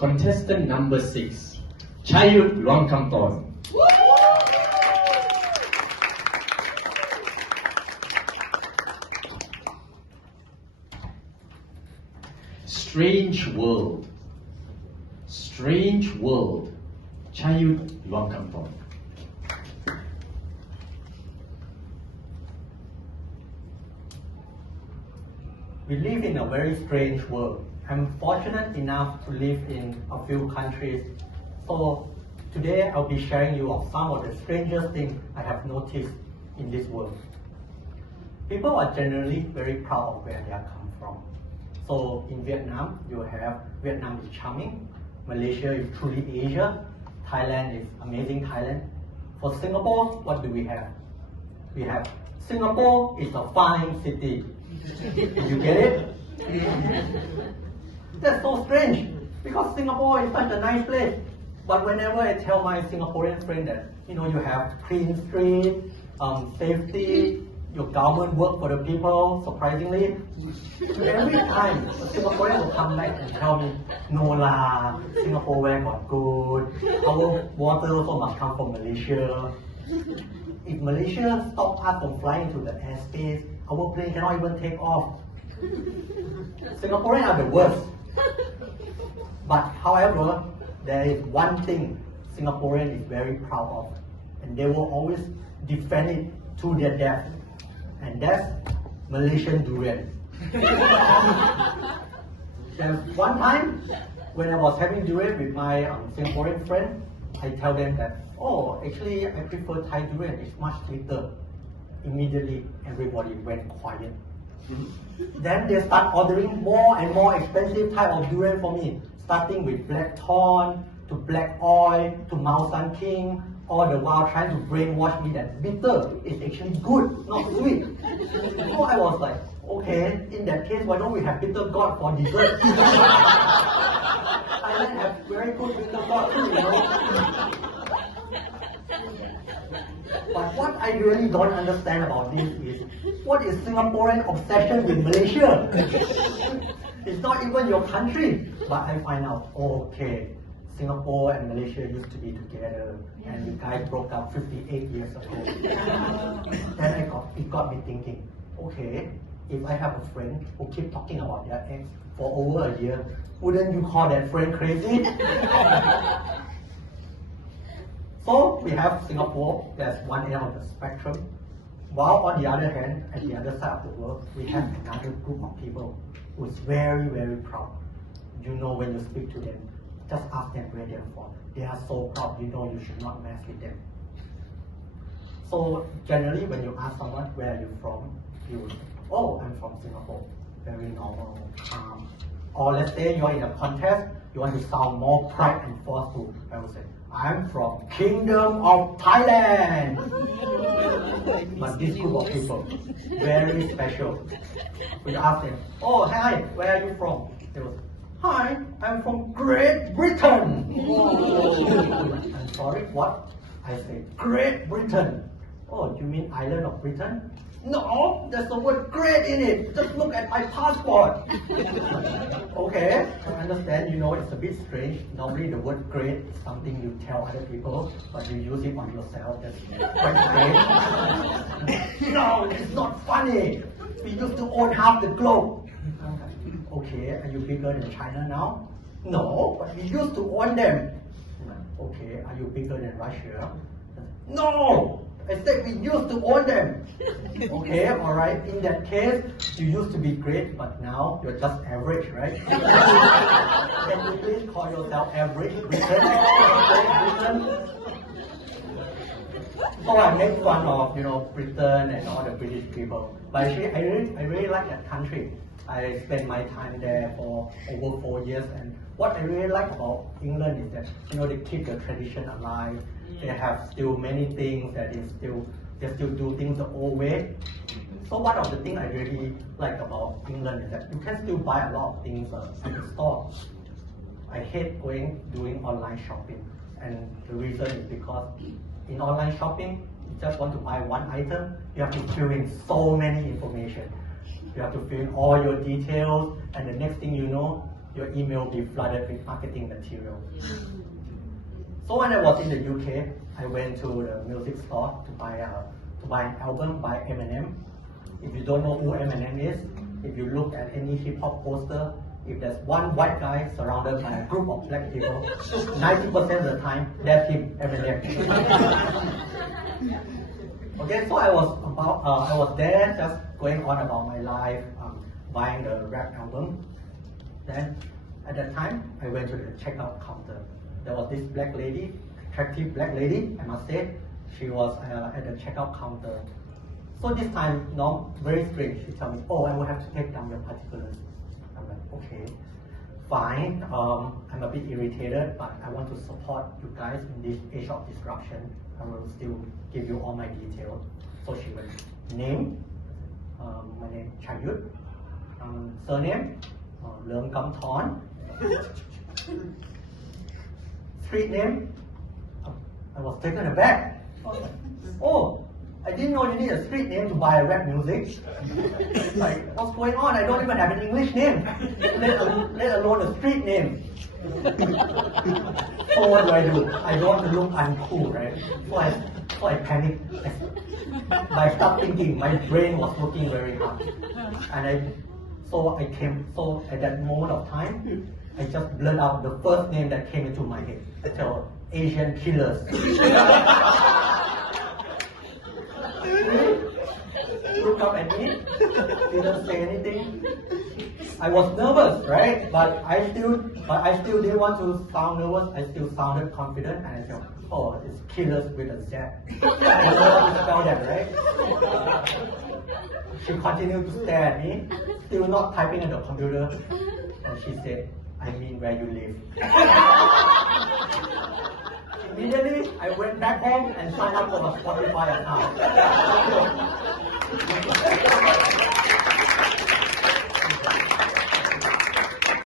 Contestant number 6, Chaiyut Luangkamthorn. Strange world, Chaiyut Luangkamthorn. We live in a very strange world. I'm fortunate enough to live in a few countries. So today I'll be sharing you of some of the strangest things I have noticed in this world. People are generally very proud of where they are come from. So in Vietnam, you have Vietnam is charming, Malaysia is truly Asia, Thailand is amazing Thailand. For Singapore, what do we have? We have Singapore is a fine city. Did you get it? That's so strange because Singapore is such a nice place. But whenever I tell my Singaporean friend that you have clean street, safety, your government work for the people, surprisingly, every time a Singaporean will come back and tell me, no lah, Singapore where got good, our water also must come from Malaysia. If Malaysia stops us from flying to the airspace, our plane cannot even take off. Singaporeans are the worst. But however, there is one thing Singaporean is very proud of, and they will always defend it to their death, and that's Malaysian durian. There's one time when I was having durian with my Singaporean friend, I tell them that, oh, actually I prefer Thai durian, it's much sweeter. Immediately everybody went quiet. Then they start ordering more and more expensive type of durian for me, starting with black thorn, to black oil, to Mao San King, all the while trying to brainwash me that bitter is actually good, not sweet. So I was like, okay, in that case, why don't we have bitter gourd for dessert? Thailand have very good bitter gourd too, But what I really don't understand about this is, what is Singaporean obsession with Malaysia? It's not even your country. But I find out, okay, Singapore and Malaysia used to be together, and you guys broke up 58 years ago. Then it got me thinking, okay, if I have a friend who keep talking about their ex for over a year, wouldn't you call that friend crazy? So we have Singapore, that's one end of the spectrum, while on the other hand, at the other side of the world, we have another group of people who is very, very proud. When you speak to them, just ask them where they're from. They are so proud, you should not mess with them. So generally, when you ask someone, where are you from? You will say, oh, I'm from Singapore. Very normal, calm. Or let's say you're in a contest, you want to sound more pride and forceful. I will say, I'm from Kingdom of Thailand. But this group of people, very special. We ask them, oh, hi, where are you from? They will say, hi, I'm from Great Britain. I'm sorry, what? I say, Great Britain. Oh, you mean island of Britain? No, there's the word great in it. Just look at my passport. Okay, I understand, it's a bit strange. Normally the word great is something you tell other people, but you use it on yourself. That's quite strange. No, it's not funny. We used to own half the globe. Okay, are you bigger than China now? No, but we used to own them. Okay, are you bigger than Russia? No! I said we used to own them. Okay, alright, in that case, you used to be great, but now you're just average, right? Can you please call yourself average Britain? So I make fun of, Britain and all the British people. But actually, I really like that country. I spent my time there for over 4 years, and what I really like about England is that they keep the tradition alive. They have still many things that they still do things the old way. So one of the things I really like about England is that you can still buy a lot of things at the store. I hate doing online shopping, and the reason is because in online shopping, you just want to buy one item, you have to fill in so many information. You have to fill in all your details, and the next thing you know, your email will be flooded with marketing material. So when I was in the UK, I went to the music store to buy an album by Eminem. If you don't know who Eminem is, if you look at any hip hop poster, if there's one white guy surrounded by a group of black people, 90% of the time, that's him, Eminem. Okay, so I was there just going on about my life, buying the rap album. Then at that time, I went to the checkout counter. There was this black lady, attractive black lady, I must say. She was at the checkout counter. So this time, very strange. She told me, "Oh, I will have to take down your particulars." I'm like, "Okay, fine. I'm a bit irritated, but I want to support you guys in this age of disruption. I will still give you all my details." So she went, name, my name Chaiyut, surname, Luangkamthorn, street name. I was taken aback. Oh, I didn't know you need a street name to buy rap music. Like, what's going on? I don't even have an English name, let alone a street name. So what do? I don't want to look uncool, right? So I panicked. I started thinking, my brain was working very hard. And so at that moment of time, I just blurted out the first name that came into my head. I tell Asian killers. Look up at me, didn't say anything. I was nervous, right? But I still didn't want to sound nervous. I still sounded confident, and I said, "Oh, it's killers with a Z." You know how to spell that, right? She continued to stare at me, still not typing on the computer, and she said, "I mean where you live." Immediately, I went back home and signed up for a Spotify account.